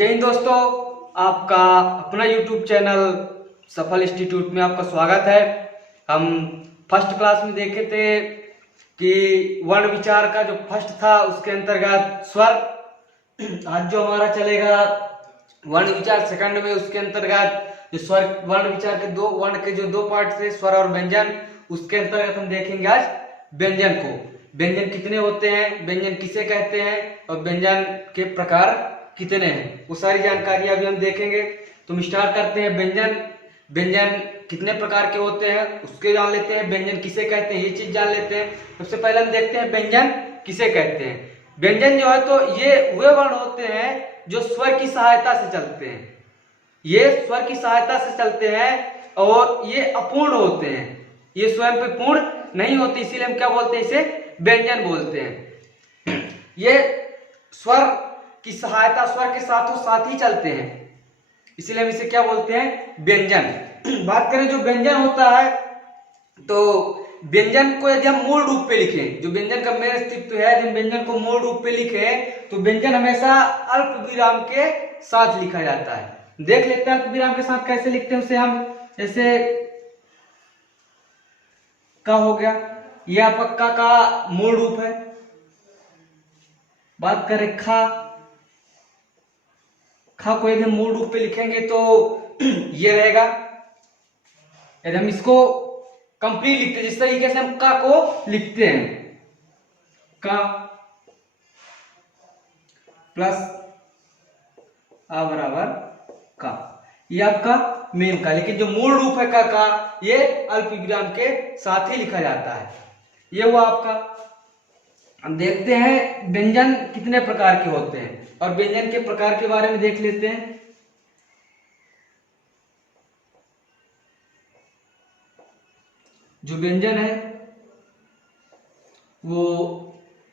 जय हिंद दोस्तों, आपका अपना YouTube चैनल सफल इंस्टीट्यूट में आपका स्वागत है। हम फर्स्ट क्लास में देखे थे कि वर्ण विचार का जो फर्स्ट था उसके अंतर्गत स्वर। आज जो हमारा चलेगा वर्ण विचार सेकंड में, उसके अंतर्गत जो स्वर वर्ण विचार के दो वर्ण के जो दो पार्ट थे स्वर और व्यंजन, उसके अंतर्गत हम देखेंगे आज व्यंजन को। व्यंजन कितने होते हैं, व्यंजन किसे कहते हैं और व्यंजन के प्रकार कितने हैं, वो सारी जानकारी अभी हम देखेंगे। तो हम स्टार्ट करते हैं। व्यंजन व्यंजन कितने प्रकार के होते हैं उसके जान लेते हैं। व्यंजन किसे कहते हैं ये चीज जान लेते हैं। सबसे पहले हम देखते हैं व्यंजन किसे कहते हैं। व्यंजन जो है तो ये वे वर्ण होते हैं जो स्वर की सहायता से चलते हैं। ये स्वर की सहायता से चलते हैं और ये अपूर्ण होते हैं, ये स्वयं पे पूर्ण नहीं होते, इसीलिए हम क्या बोलते हैं, इसे व्यंजन बोलते हैं। ये स्वर की सहायता, स्वर के साथों साथ ही चलते हैं, इसीलिए हम इसे क्या बोलते हैं, व्यंजन। बात करें जो व्यंजन होता है, तो व्यंजन को यदि हम मूल रूप पे लिखें, जो व्यंजन का मेन अस्तित्व है, यदि व्यंजन को मूल रूप पे लिखें तो व्यंजन हमेशा अल्प विराम के साथ लिखा जाता है। देख लेते हैं अल्प विराम के साथ कैसे लिखते हैं उसे हम। जैसे का हो गया, यह आपका का मूल रूप है। बात करें खा को यदि हम मूल रूप पे लिखेंगे तो ये रहेगा। यदि हम इसको कंप्लीट लिखते हैं, जिस तरीके से हम का को लिखते हैं, का प्लस आ बराबर का, ये आपका मेन का। लेकिन जो मूल रूप है का ये अल्प विराम के साथ ही लिखा जाता है। ये हुआ आपका। हम देखते हैं व्यंजन कितने प्रकार के होते हैं और व्यंजन के प्रकार के बारे में देख लेते हैं। जो व्यंजन है वो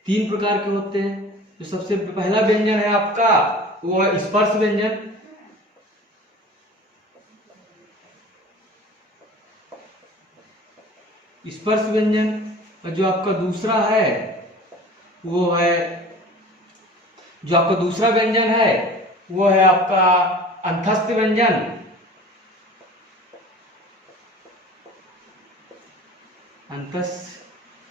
3 प्रकार के होते हैं। जो सबसे पहला व्यंजन है आपका वो है स्पर्श व्यंजन। स्पर्श व्यंजन। और जो आपका दूसरा है वो है, जो आपका दूसरा व्यंजन है वो है आपका अंतस्थ व्यंजन। अंतस्थ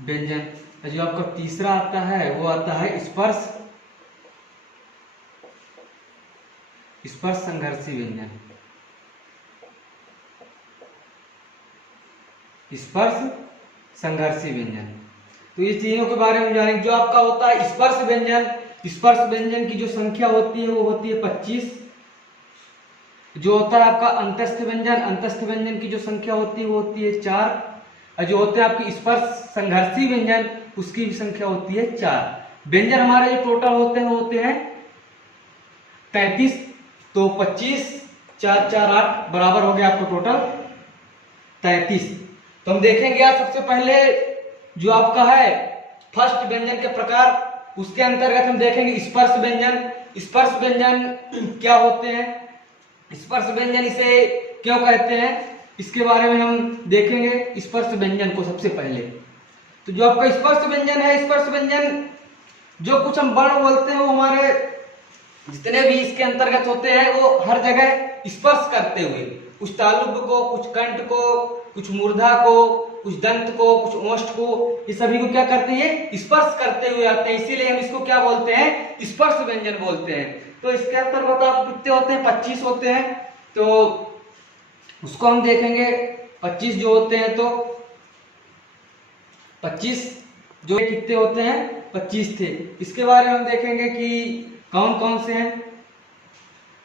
व्यंजन। जो आपका तीसरा आता है वो आता है स्पर्श संघर्षी व्यंजन। स्पर्श संघर्षी व्यंजन। तो ये तीनों के बारे में जानेंगे। जो आपका होता है स्पर्श व्यंजन, स्पर्श व्यंजन की जो संख्या होती है वो होती है 25। जो होता है आपका अंतस्थ व्यंजन, अंतस्थ व्यंजन की जो संख्या होती है वो होती है 4। और जो होते हैं आपकी स्पर्श संघर्षी व्यंजन उसकी भी संख्या होती है 4। व्यंजन हमारे जो टोटल होते हैं 33। तो 25 4 4 8 बराबर हो गया आपको टोटल 33। तो हम देखेंगे आज सबसे पहले जो आपका है फर्स्ट व्यंजन के प्रकार, उसके अंतर्गत हम देखेंगे स्पर्श व्यंजन। स्पर्श व्यंजन क्या होते हैं, स्पर्श व्यंजन इसे क्यों कहते हैं, इसके बारे में हम देखेंगे स्पर्श व्यंजन को सबसे पहले। तो जो आपका स्पर्श व्यंजन है, स्पर्श व्यंजन जो कुछ हम वर्ण बोलते हैं वो हमारे जितने भी इसके अंतर्गत होते हैं वो हर जगह स्पर्श करते हुए, कुछ तालुब को, कुछ कंठ को, कुछ मूर्धा को, कुछ दंत को, कुछ ओष्ठ को, ये सभी को क्या करते हैं, स्पर्श करते हुए आते हैं, इसीलिए हम इसको क्या बोलते हैं, स्पर्श व्यंजन बोलते हैं। तो इसके अंतर्गत आप कितने होते हैं, 25 होते हैं। तो उसको हम देखेंगे 25 जो होते हैं, तो 25 जो कितने होते हैं, 25 थे। इसके बारे में हम देखेंगे कि कौन कौन से हैं।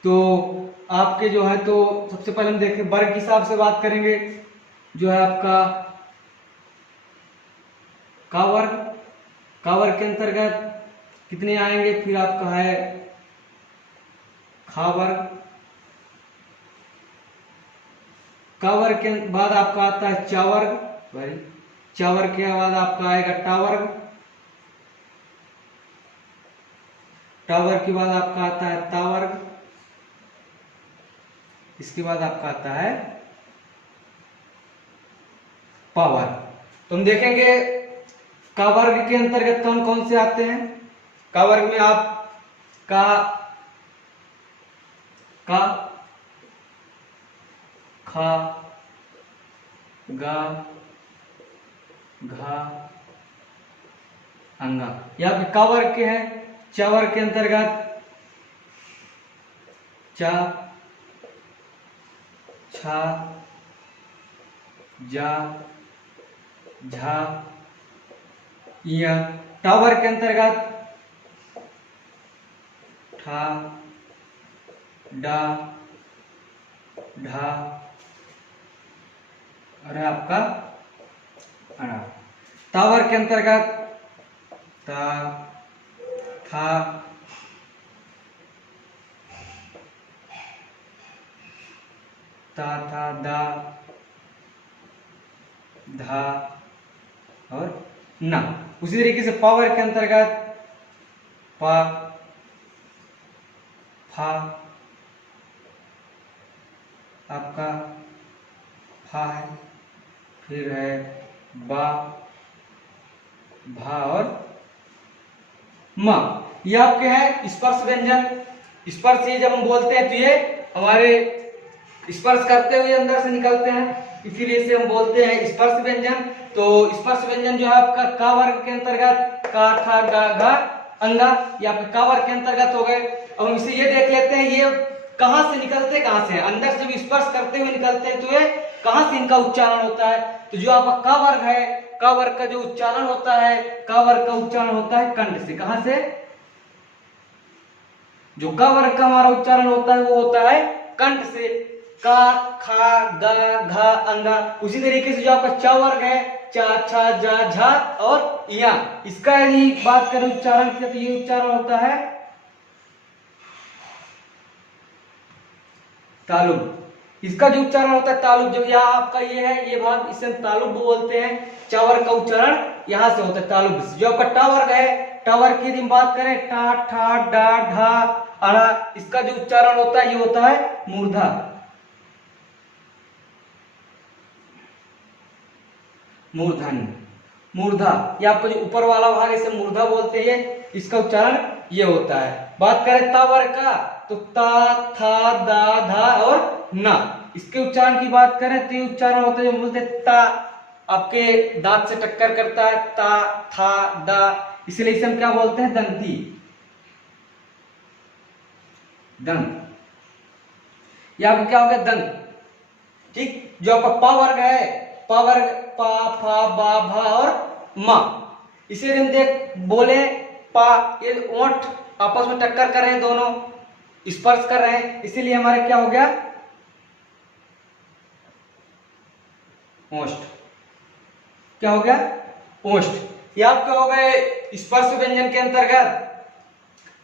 तो आपके जो है, तो सबसे पहले हम देखें वर्ग के हिसाब से बात करेंगे। जो है आपका का वर्ग के अंतर्गत कितने आएंगे, फिर आपका है खा वर्ग। का वर्ग के बाद आपका आता है चा वर्ग। चा वर्ग के बाद आपका आएगा टा वर्ग। टा वर्ग के बाद आपका आता है ता वर्ग। इसके बाद आपका आता है पा वर्ग। तो हम देखेंगे का वर्ग के अंतर्गत कौन कौन से आते हैं। का वर्ग में आप का, खा, गा, घा, अंगा। यहाँ पे का वर्ग के हैं, च वर्ग के अंतर्गत चा, छा, जा, झा, इया। टा वर्ग के अंतर्गत ठा, डा, ढा और है आपका अड़ा। ता वर्ग के अंतर्गत ता, था, ता, था, दा, धा और ना। उसी तरीके से पा वर्ग के अंतर्गत पा, फा, आपका फा है, फिर है बा, भा और मा। ये आपके हैं स्पर्श व्यंजन। स्पर्श ये जब हम बोलते हैं तो ये हमारे स्पर्श करते हुए अंदर से निकलते हैं, इसीलिए इसे हम बोलते हैं स्पर्श व्यंजन। तो स्पर्श व्यंजन जो है आपका का वर्ग के अंतर्गत का, था, गा, घा, अंगा, ये आपके का वर्ग के अंतर्गत हो गए। अब हम इसे ये देख लेते हैं ये कहां से निकलते हैं, कहां से अंदर से भी स्पर्श करते हुए निकलते हैं, तो ये कहां से इनका उच्चारण होता है। तो जो आपका का वर्ग है, का वर्ग का जो उच्चारण होता है, का वर्ग का उच्चारण होता है कंठ से। कहां से? जो का वर्ग का हमारा उच्चारण होता है वो होता है कंठ से। का, खा, गा, घा, अंगा। उसी तरीके से जो आपका चा वर्ग है, चा, छा, जा, झा और या, इसका यदि बात करें उच्चारण की तो ये उच्चारण होता है तालुब। इसका जो उच्चारण होता है तालुब। जब यहाँ आपका ये है ये भाग, इसे हम तालुब बोलते हैं। चा वर्ग का उच्चारण यहां से होता है तालुब से। जो आपका टा वर्ग है, टा वर्ग की यदि हम बात करें टा, ठा, डा, ढा, अड़ा, इसका जो उच्चारण होता है ये होता है मूर्धा। मूर्धन, मूर्धा, ये आपका जो ऊपर वाला भाग है इसे मूर्धा बोलते हैं। इसका उच्चारण ये होता है। बात करें ता वर्ग का तो ता, था, दा, धा और ना। इसके उच्चारण की बात करें तो ये उच्चारण होता है जो बोलते हैं ता, आपके दांत से टक्कर करता है ता, था, दा, इसलिए इसे हम क्या बोलते हैं दंती, दंत। ये आपका क्या हो गया दंत। ठीक। जो आपका पा वर्ग है, पा वर्ग पा, फा, बा, भा और मा, इसे हम देख बोले पा, ये ओंठ आपस में टक्कर कर रहे हैं, दोनों स्पर्श कर रहे हैं, इसीलिए हमारे क्या हो गया ओष्ठ। क्या हो गया ओष्ठ। ये आपके हो गए स्पर्श व्यंजन के अंतर्गत।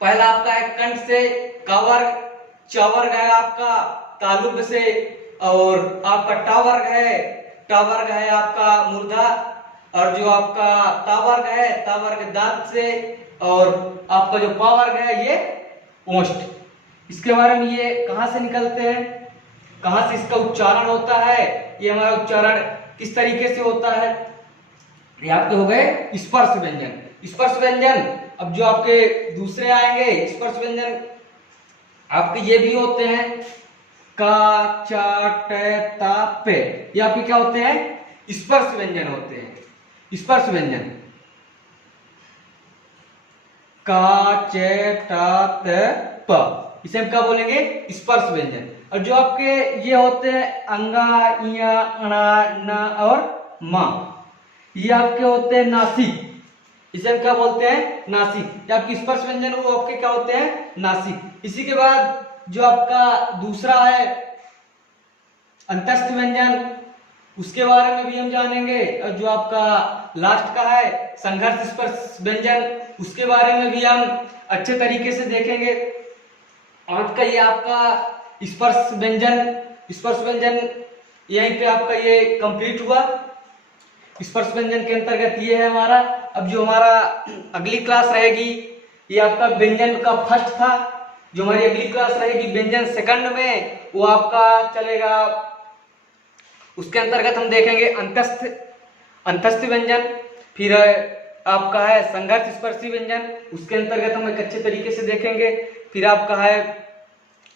पहला आपका है कंठ से का वर्ग, च वर्ग है आपका तालुब से, और आपका टा वर्ग है, टा वर्ग है आपका मूर्धा, और जो आपका ता वर्ग है, ता वर्ग दांत से, और आपका जो पा वर्ग है ये ओष्ठ। इसके बारे में ये कहां से निकलते हैं, कहां से इसका उच्चारण होता है, ये हमारा उच्चारण किस तरीके से होता है। ये आपके हो गए स्पर्श व्यंजन। स्पर्श व्यंजन अब जो आपके दूसरे आएंगे स्पर्श व्यंजन आपके ये भी होते हैं का, चा, टे, ता, पे, ये आपके क्या होते हैं स्पर्श व्यंजन होते हैं। स्पर्श व्यंजन का, चे, टा, ते, प, इसे हम क्या बोलेंगे स्पर्श व्यंजन। और जो आपके ये होते हैं अंगा, इया, अणा, ना और मा, ये आपके होते हैं नासिक, इसे हम क्या बोलते हैं नासिक। ये आपके स्पर्श व्यंजन वो आपके क्या होते हैं नासिक। इसी के बाद जो आपका दूसरा है अंतस्थ व्यंजन, उसके बारे में भी हम जानेंगे। और जो आपका लास्ट का है संघर्ष स्पर्श व्यंजन, उसके बारे में भी हम अच्छे तरीके से देखेंगे। आज का ये आपका स्पर्श व्यंजन यहीं पे आपका ये कंप्लीट हुआ। स्पर्श व्यंजन के अंतर्गत ये है हमारा। अब जो हमारा अगली क्लास रहेगी ये आपका व्यंजन का फर्स्ट था। जो हमारी अगली क्लास रहेगी व्यंजन सेकंड में, वो आपका चलेगा, उसके अंतर्गत हम देखेंगे अंतस्थ व्यंजन, फिर आपका है संघर्ष स्पर्शी व्यंजन, उसके अंतर्गत हम एक अच्छे तरीके से देखेंगे। फिर आपका है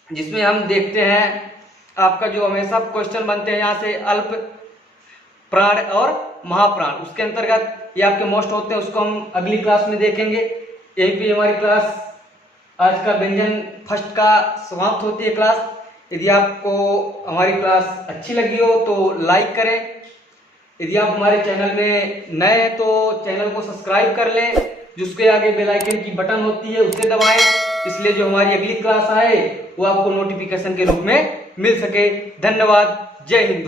जिसमें हम देखते हैं आपका जो हमेशा क्वेश्चन बनते हैं यहाँ से अल्प प्राण और महाप्राण, उसके अंतर्गत ये आपके मोस्ट होते हैं, उसको हम अगली क्लास में देखेंगे। यहीं पे हमारी क्लास आज का व्यंजन फर्स्ट का समाप्त होती है क्लास। यदि आपको हमारी क्लास अच्छी लगी हो तो लाइक करें। यदि आप हमारे चैनल में नए हैं तो चैनल को सब्सक्राइब कर लें, जिसके आगे बेल आइकन की बटन होती है उसे दबाएं, इसलिए जो हमारी अगली क्लास आए वो आपको नोटिफिकेशन के रूप में मिल सके। धन्यवाद। जय हिंद।